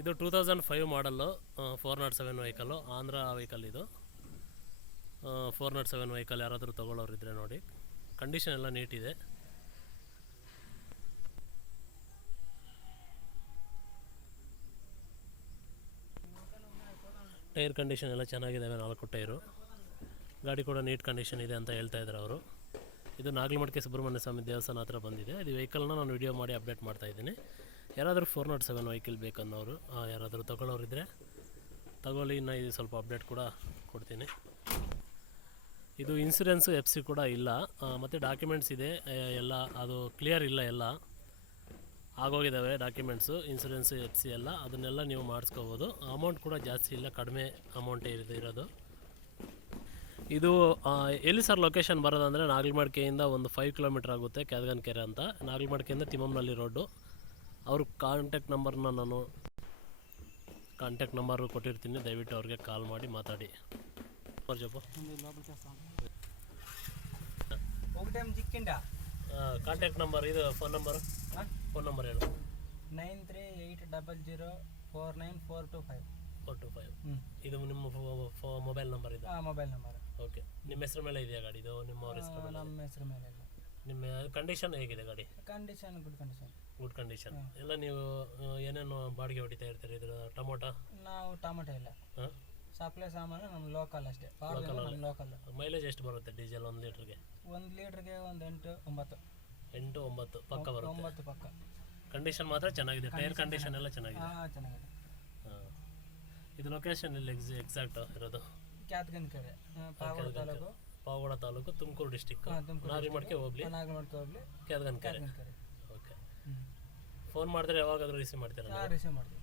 ಇದು 2005 ಮಾಡಲ್ಲು, 407 vehicle, Andhra vehicle ಇದು. 407 vehicle ಯಾರಾದರೂ ತೊಗೊಳ್ಳೋರಿದ್ರೆ ನೋಡಿ, ಕಂಡೀಷನ್ ಎಲ್ಲ ನೀಟಿದೆ. ಟೈರ್ ಕಂಡೀಷನ್ ಎಲ್ಲ ಚೆನ್ನಾಗಿದ್ದಾವೆ, 4 ಟೈರು. ಗಾಡಿ ಕೂಡ ನೀಟ್ ಕಂಡೀಷನ್ ಇದೆ ಅಂತ ಹೇಳ್ತಾ ಇದ್ದಾರೆ ಅವರು. ಇದು ನಾಗಲಮಡಿಕೆ ಸುಬ್ರಹ್ಮಣ್ಯ ಸ್ವಾಮಿ ದೇವಸ್ಥಾನ ಹತ್ರ ಬಂದಿದೆ. ಇದು ವೆಹಿಕಲ್ನ ನಾನು ವಿಡಿಯೋ ಮಾಡಿ ಅಪ್ಡೇಟ್ ಮಾಡ್ತಾಯಿದ್ದೀನಿ. ಯಾರಾದರೂ 407 ವೆಹಿಕಲ್ ಬೇಕನ್ನೋರು, ಯಾರಾದರೂ ತೊಗೊಳ್ಳೋರಿದ್ದರೆ ತಗೊಳ್ಳಿ. ಇನ್ನು ಇದು ಸ್ವಲ್ಪ ಅಪ್ಡೇಟ್ ಕೂಡ ಕೊಡ್ತೀನಿ. ಇದು ಇನ್ಸೂರೆನ್ಸು FC ಕೂಡ ಇಲ್ಲ, ಮತ್ತು ಡಾಕ್ಯುಮೆಂಟ್ಸ್ ಇದೆ ಎಲ್ಲ, ಅದು ಕ್ಲಿಯರ್ ಇಲ್ಲ, ಎಲ್ಲ ಆಗೋಗಿದ್ದಾವೆ ಡಾಕ್ಯುಮೆಂಟ್ಸು, ಇನ್ಸೂರೆನ್ಸು FC ಎಲ್ಲ. ಅದನ್ನೆಲ್ಲ ನೀವು ಮಾಡಿಸ್ಕೋಬೋದು. ಅಮೌಂಟ್ ಕೂಡ ಜಾಸ್ತಿ ಇಲ್ಲ, ಕಡಿಮೆ ಅಮೌಂಟೇ ಇರೋದು. ಇದು ಎಲ್ಲಿ ಸರ್ ಲೊಕೇಶನ್ ಬರೋದಂದರೆ ನಾಗಲಮಡಿಕೆಯಿಂದ ಒಂದು 5 ಕಿಲೋಮೀಟ್ರ್ ಆಗುತ್ತೆ, ಕ್ಯಾದಗನಕೆರೆ ಅಂತ. ನಾಗಲಮಡಿಕೆಯಿಂದ ತಿಮ್ಮಮ್ಮನಹಳ್ಳಿ ರೋಡು. ಅವ್ರ ಕಾಂಟ್ಯಾಕ್ಟ್ ನಂಬರು ಕೊಟ್ಟಿರ್ತೀನಿ, ದಯವಿಟ್ಟು ಅವ್ರಿಗೆ ಕಾಲ್ ಮಾಡಿ ಮಾತಾಡಿ. ಕಾಂಟ್ಯಾಕ್ಟ್ ನಂಬರ್ ಇದು, ಫೋನ್ ನಂಬರ್ ಹೇಳು. 938000494425. ಇದು ನಿಮ್ಮ ಮೊಬೈಲ್ ನಂಬರ್ ಇದೆ? Mobile number. ಓಕೆ. ನಿಮ್ಮ ಹೆಸರು ಮೇಲೆ ಇದೆಯಾ ಗಾಡಿ? ಇದು ನಿಮ್ಮ ಅವ್ರ ಹೆಸರು ಮೇಲೆ? ನಮ್ಮ ಹೆಸರು ಮೇಲೆ ಇಲ್ಲ. ನಿಮ್ಮ ಕಂಡೀಷನ್ ಹೇಗಿದೆ ಗಾಡಿ? Condition good condition. ಎಲ್ಲ ನೀವು ಏನೇನು ಬಾಡಿಗೆ ಹೊಡಿತಾ ಇರ್ತೀರಿ ಇದ್ರ? ಟೊಮೊಟೊ? ನಾವು ಟೊಮೊಟೊ ಇಲ್ಲ, ಸಪ್ಲೈ ಸಾಮಾನು ನಮ್ಮ ಲೋಕಲ್ ಅಷ್ಟೇ. ಲೋಕಲ್. ಮೈಲೇಜ್ ಎಷ್ಟು ಬರುತ್ತೆ ಡೀಸೆಲ್ 1 ಲೀಟ್ರಿಗೆ? 1 ಲೀಟ್ರಿಗೆ ಒಂದು 8-9 ಪಕ್ಕ ಬರುತ್ತೆ. 9 ಪಕ್ಕ. ಕಂಡೀಷನ್ ಮಾತ್ರ ಚೆನ್ನಾಗಿದೆ, ಟೈರ್ ಕಂಡೀಷನ್ ಎಲ್ಲ ಚೆನ್ನಾಗಿದೆ. ಚೆನ್ನಾಗಿದೆ. ಇದು ಲೊಕೇಶನ್ ಇಲ್ಲಿ ಎಕ್ಸಾಕ್ಟ್ ಇರೋದು? ಕ್ಯಾದಗನಕೆರೆ, ಪಾವಗಡ ತಾಲೂಕು, ತುಮಕೂರು ಡಿಸ್ಟಿಕ್, ನಾಗಲಮಡಿಕೆ ಹೋಗ್ಲಿ, ಕ್ಯಾದಗನಕೆರೆ. ಓಕೆ. ಫೋನ್ ಮಾಡಿದ್ರೆ ಯಾವಾಗಾದರೂ ರಿಸೀವ್ ಮಾಡ್ತೀರಾ? ರಿಸೀವ್ ಮಾಡ್ತೀವಿ.